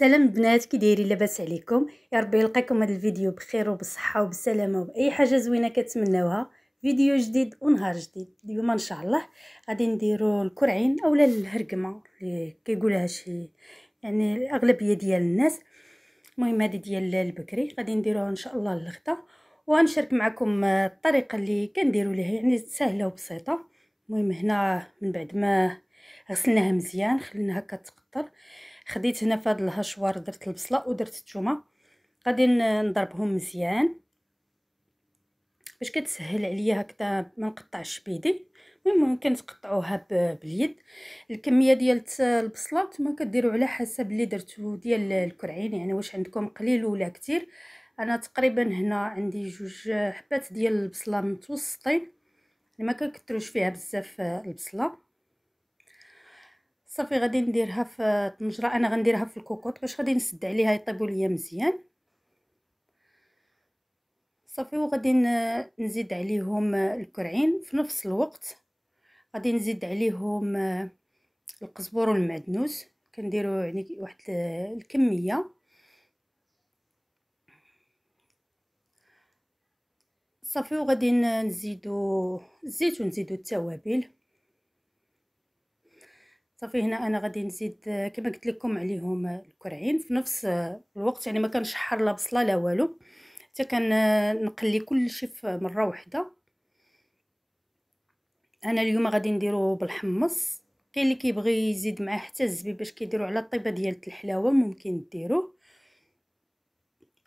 سلام البنات، كي دايرين؟ لاباس عليكم؟ يا ربي يلقيكم هذا الفيديو بخير وبالصحه وبالسلامه وباي حاجه زوينه كتمناوها. فيديو جديد ونهار جديد. اليوم ان شاء الله غادي نديروا الكرعين اولا الهرقمه اللي كيقولها شي، يعني الاغلبيه ديال الناس. المهم هذه ديال البكري غادي نديروها ان شاء الله للغدا، وغنشارك معكم الطريقه اللي كنديروا ليها، يعني سهله وبسيطه. المهم هنا من بعد ما غسلناها مزيان خليناها كتقطر، خديت هنا في هذا الهشوار درت البصله ودرت الثومه، غادي نضربهم مزيان باش كتسهل عليا هكذا ما نقطعش بيدي. المهم ممكن تقطعوها باليد. الكميه ديال البصله نتوما كديروا على حسب اللي درتو ديال الكرعين، يعني واش عندكم قليل ولا كتير. انا تقريبا هنا عندي 2 حبات ديال البصله متوسطين، يعني ما كنكثروش فيها بزاف البصله. صافي غادي نديرها في الطنجره، انا غنديرها في الكوكوط باش غادي نسد عليها يطيبوا ليا مزيان. صافي وغادي نزيد عليهم الكرعين في نفس الوقت. غادي نزيد عليهم القزبر والمعدنوس، كنديروا يعني واحد الكميه. صافي وغادي نزيدوا الزيت ونزيدوا التوابل. صافي هنا انا غادي نزيد كما قلت لكم عليهم الكرعين في نفس الوقت، يعني ما كنشحر لا بصله لا والو، حتى كنقلي كل شيء في مره واحده. انا اليوم غادي نديرو بالحمص، كاين اللي كيبغي يزيد معاه حتى الزبيب باش كيديروا على الطيبه ديال الحلاوه، ممكن ديروه.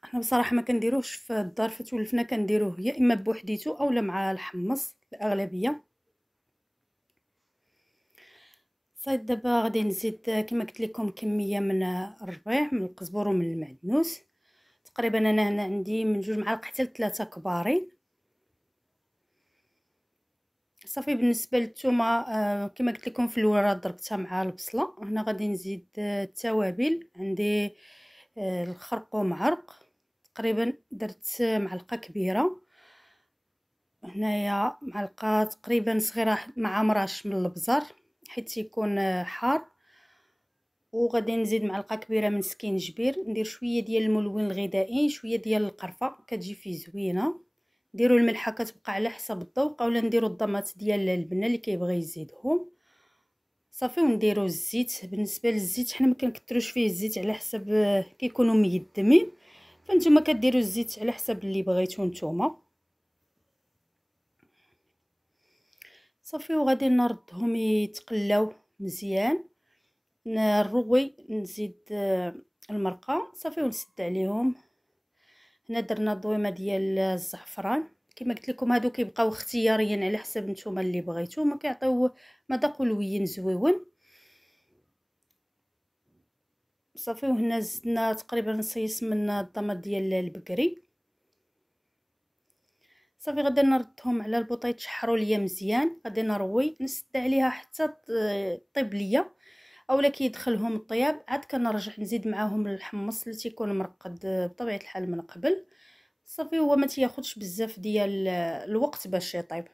انا بصراحه ما كنديروش في الدار، فتولفنا كنديروه يا اما بوحديتو اولا مع الحمص الاغلبيه. صايد دابا غادي نزيد كما قلت لكم كميه من الربيع من القزبر ومن المعدنوس، تقريبا انا هنا عندي من 2 معالق حتى ل3 كبارين. صافي بالنسبه للثومه كما قلت لكم في الاول راه ضربتها مع البصله. هنا غادي نزيد التوابل، عندي الخرقوم عرق تقريبا درت معلقه كبيره، هنايا معلقه تقريبا صغيره مع مرش من البزر حيت يكون حار، وغادي نزيد معلقه كبيره من سكينجبير، ندير شويه ديال الملون الغذائي، شويه ديال القرفه كتجي فيه زوينه. ديروا الملحه كتبقى على حسب الذوق، اولا نديروا الضمات ديال البنه اللي كيبغي يزيدهم. صافي ونديروا الزيت. بالنسبه للزيت حنا ما كنكثروش فيه الزيت على حسب كيكونوا ميدمين، فانتوما كديروا الزيت على حسب اللي بغيتو نتوما. صافي وغادي نردهم يتقلاو مزيان، نروي نزيد المرقه. صافي ونسد عليهم. هنا درنا ضويمه ديال الزعفران، كما قلت لكم هادو كيبقاو اختياريا على حسب نتوما اللي بغيتو، ما كيعطيو مذاق لوين زويون. صافي وهنا زدنا تقريبا نصيص من الضماد ديال البكري. صافي غادي نردهم على البوطه يتشحروا ليا مزيان، غادي نروي نسد عليها حتى طيب ليا، اولا كيدخلهم الطياب عاد كنرجع نزيد معاهم الحمص اللي تيكون مرقد بطبيعه الحال من قبل. صافي هو ما تياخذش بزاف ديال الوقت باش يطيب.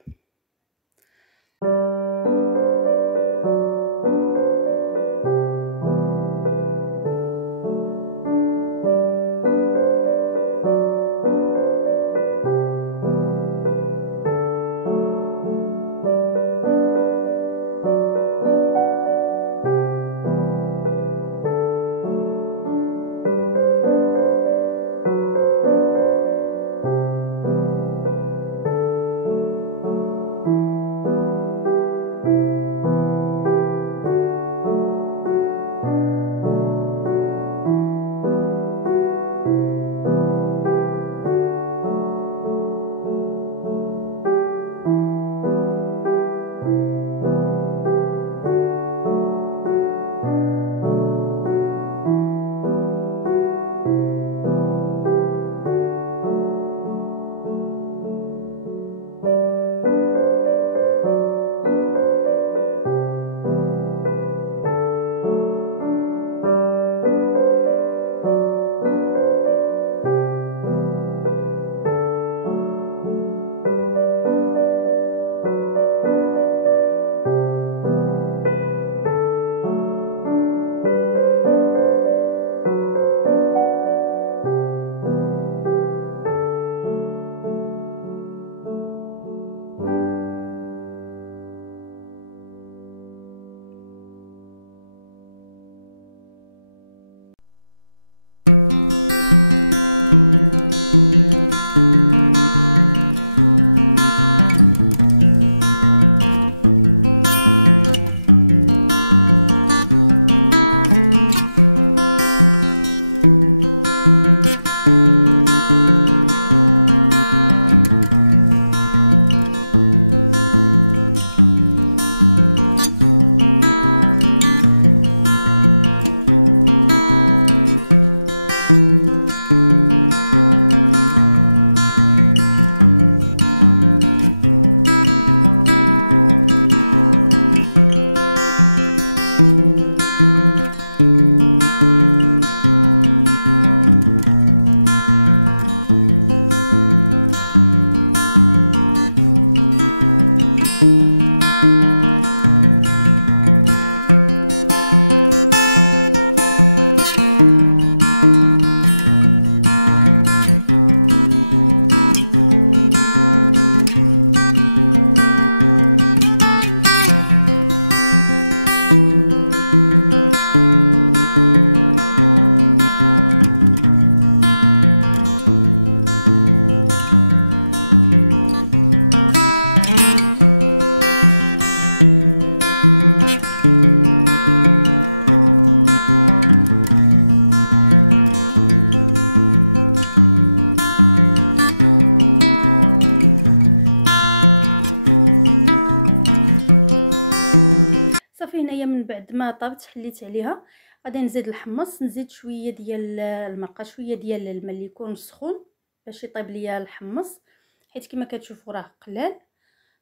هنايا من بعد ما طابت حليت عليها، غادي نزيد الحمص، نزيد شويه ديال المرقه، شويه ديال الماء اللي يكون سخون باش يطيب ليا الحمص، حيت كما كتشوفوا راه قلال.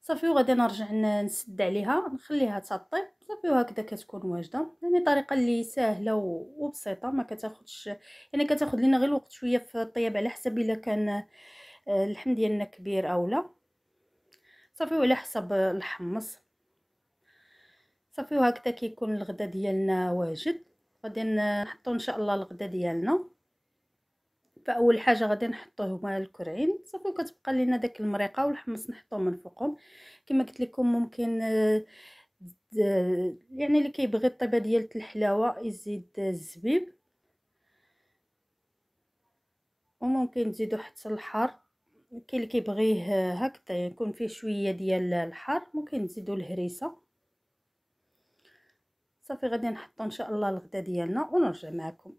صافي وغادي نرجع نسد عليها نخليها تطيب صافي، وهكذا كتكون واجده. يعني طريقه اللي سهله وبسيطه، ما كتاخذش يعني كتاخذ لينا غير الوقت شويه في الطياب، على حسب الا كان اللحم ديالنا كبير او لا. صافي وعلى حسب الحمص. صافي وهكذا كيكون الغدا ديالنا واجد. غادي نحطو ان شاء الله الغدا ديالنا. فاول حاجه غادي نحطو هما الكرعين صافي، وكتبقى لينا داك المريقه والحمص نحطوه من فوقهم. كما قلت لكم ممكن يعني اللي كيبغي الطيبه ديال الحلاوه يزيد الزبيب، وممكن تزيدوا حتى الحار. كاين اللي كيبغيه هكذا يكون فيه شويه ديال الحار، ممكن تزيدوا الهريسه. صافي غادي نحطو ان شاء الله الغدا ديالنا ونرجع معكم.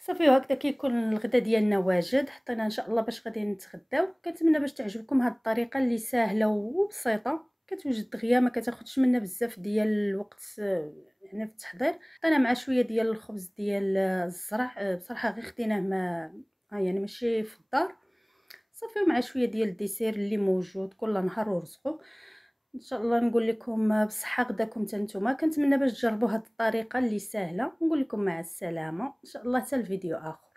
صافي وهكذا كيكون الغدا ديالنا واجد. حطينا ان شاء الله باش غادي نتغداو. كنتمنى باش تعجبكم هذه الطريقه اللي سهله وبسيطه، كتوجد دغيا، ما كتاخذش منا بزاف ديال الوقت يعني في التحضير. حطينا مع شويه ديال الخبز ديال الزرع، بصراحه غير خديناه ما يعني ماشي في الدار. صافي ومع شويه ديال الديسير اللي موجود كل نهار ورزقو. ان شاء الله نقول لكم بصحه غداكم حتى نتوما. كنتمنى باش تجربوا هذه الطريقه اللي سهله. نقول لكم مع السلامه ان شاء الله حتى الفيديو اخر.